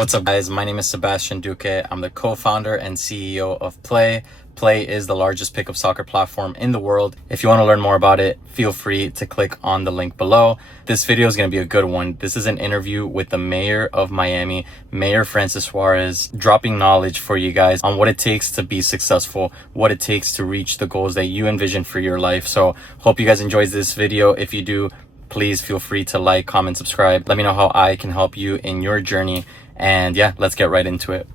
What's up, guys? My name is Sebastian Duque. I'm the co-founder and CEO of Play. Play is the largest pickup soccer platform in the world. If you want to learn more about it, feel free to click on the link below. This video is going to be a good one. This is an interview with the mayor of Miami, Mayor Francis Suarez, dropping knowledge for you guys on what it takes to be successful, what it takes to reach the goals that you envision for your life. So hope you guys enjoyed this video. If you do, please feel free to like, comment, subscribe. Let me know how I can help you in your journey. And yeah, let's get right into it.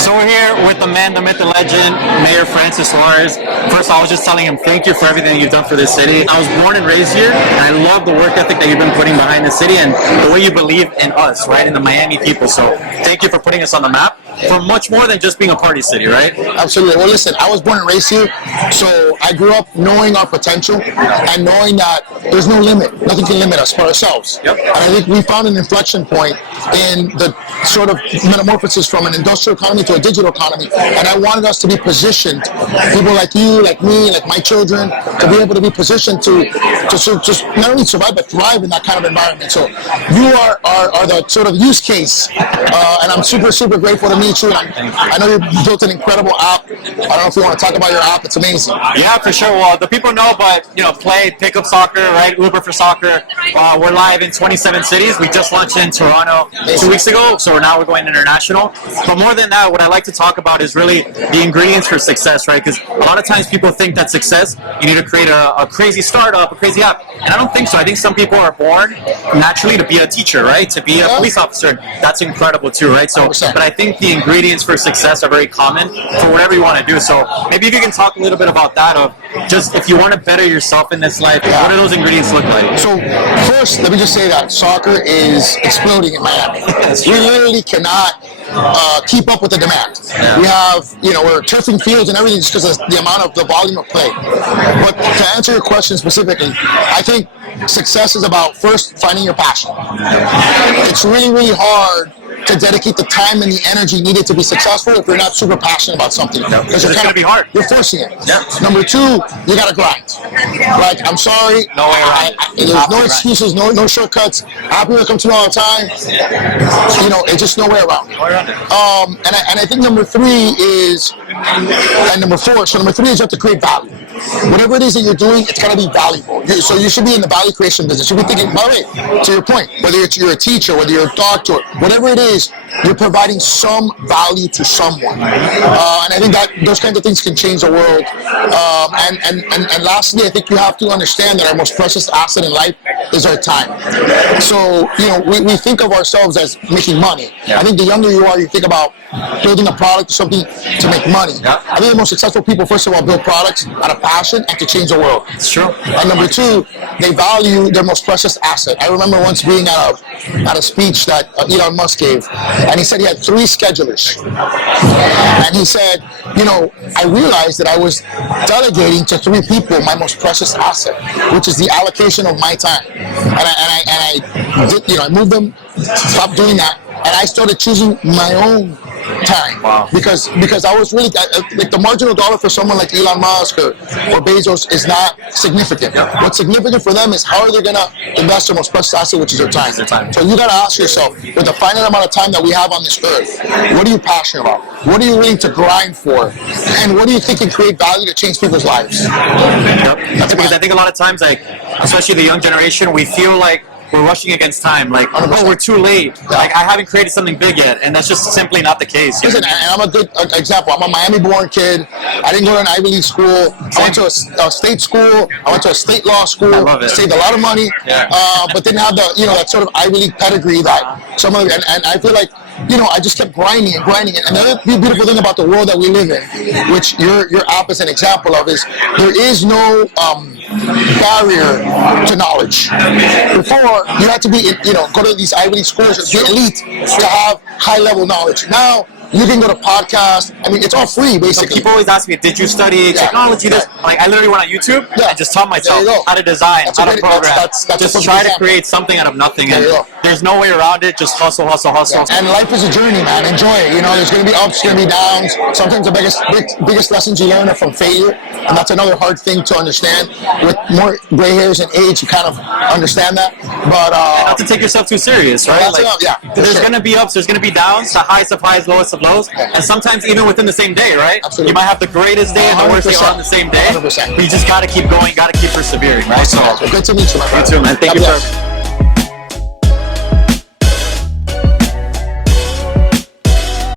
So we're here with the man, the myth, the legend, Mayor Francis Suarez. First, I was just telling him thank you for everything you've done for this city. I was born and raised here, and I love the work ethic that you've been putting behind the city and the way you believe in us, right, in the Miami people. So thank you for putting us on the map for much more than just being a party city, right? Absolutely. Well, listen, I was born and raised here, so I grew up knowing our potential and knowing that there's no limit. Nothing can limit us for ourselves. Yep. And I think we found an inflection point in the sort of metamorphosis from an industrial economy to a digital economy. And I wanted us to be positioned, people like you, like me, like my children, to be able to be positioned to just not only survive, but thrive in that kind of environment. So you are the sort of use case, and I'm super, super grateful to meet you. And I know you built an incredible app. I don't know if you want to talk about your app. It's amazing. Yeah, for sure. Well, the people know, but Play, pickup soccer, right? Uber for soccer. We're live in 27 cities. We just launched in Toronto 2 weeks ago, so now we're going international. But more than that, what I like to talk about is really the ingredients for success, right? Because a lot of times people think that success, you need to create a crazy startup, a crazy app. And I don't think so. I think some people are born naturally to be a teacher, right? To be a police officer. That's incredible too, right? So, 100%. but I think the ingredients for success are very common for whatever you want to do. So maybe if you can talk a little bit about that, of just if you want to better yourself in this life, what do those ingredients look like? So first, let me just say that soccer is exploding in Miami. We literally cannot keep up with the demand. Yeah. We have, we're turfing fields and everything just because of the amount of the volume of play. But to answer your question specifically, I think success is about first finding your passion. It's really, really hard to dedicate the time and the energy needed to be successful if you're not super passionate about something. Because it's going to be hard. You're forcing it. Yeah. Number two, you got to grind. Like, I'm sorry. No way around it. There's no excuses, no shortcuts. Happy to come to me all the time. It's just no way around it. And I think number three is, and number four, so number three is you have to create value. Whatever it is that you're doing, it's got to be valuable. So you should be in the value creation business. You should be thinking, by the way, to your point, whether you're a teacher, whether you're a doctor, whatever it is, you're providing some value to someone. And I think that those kinds of things can change the world. And lastly, I think you have to understand that our most precious asset in life is our time. So, we think of ourselves as making money. Yeah. I think the younger you are, you think about building a product or something to make money. Yeah. I think the most successful people, first of all, build products out of passion and to change the world. It's true. And number two, they value their most precious asset. I remember once being at a speech that Elon Musk gave, and he said he had 3 schedulers. And he said, I realized that I was delegating to 3 people my most precious asset, which is the allocation of my time. And I did, I moved them, stopped doing that, and I started choosing my own time. Wow. Because I was really like the marginal dollar for someone like Elon Musk or Bezos is not significant. Yeah. What's significant for them is how are they going to invest their most precious asset, which is their time. So you got to ask yourself, with the finite amount of time that we have on this earth, what are you passionate about? What are you willing to grind for? And what do you think can create value to change people's lives? Yep. That's because I think a lot of times, like, especially the young generation, we feel like we're rushing against time. Like, oh, we're too late. Yeah. Like, I haven't created something big yet, and that's just simply not the case. Listen, and I'm a good example. I'm a Miami-born kid. I didn't go to an Ivy League school. I went to a state school. I went to a state law school. I love it. Saved a lot of money, but didn't have the that sort of Ivy League pedigree that some of and I feel like I just kept grinding and grinding. And the other beautiful thing about the world that we live in, which your app is an example of, is there is no barrier to knowledge. Before, you had to be, go to these Ivy League schools, be elite to have high-level knowledge. Now, You can go to podcast. I mean, it's all free, So basically. people always ask me, did you study technology? This, like, I literally went on YouTube and just taught myself how to design, how to program. That's just try to create something out of nothing. And there's no way around it. Just hustle, hustle, hustle. And life is a journey, man. Enjoy it. You know, there's going to be ups, going to be downs. Sometimes the biggest lessons you learn are from failure, and that's another hard thing to understand. With more gray hairs and age, you kind of understand that. But not to take yourself too serious, right? Like, there's going to be ups, there's going to be downs, the highest of highs, lowest of lows, and sometimes even within the same day, right? Absolutely. You might have the greatest day and the worst day all on the same day. 100%. But you just got to keep going, got to keep persevering, right? So good to meet you, my friend. you too, man. Thank you, sir.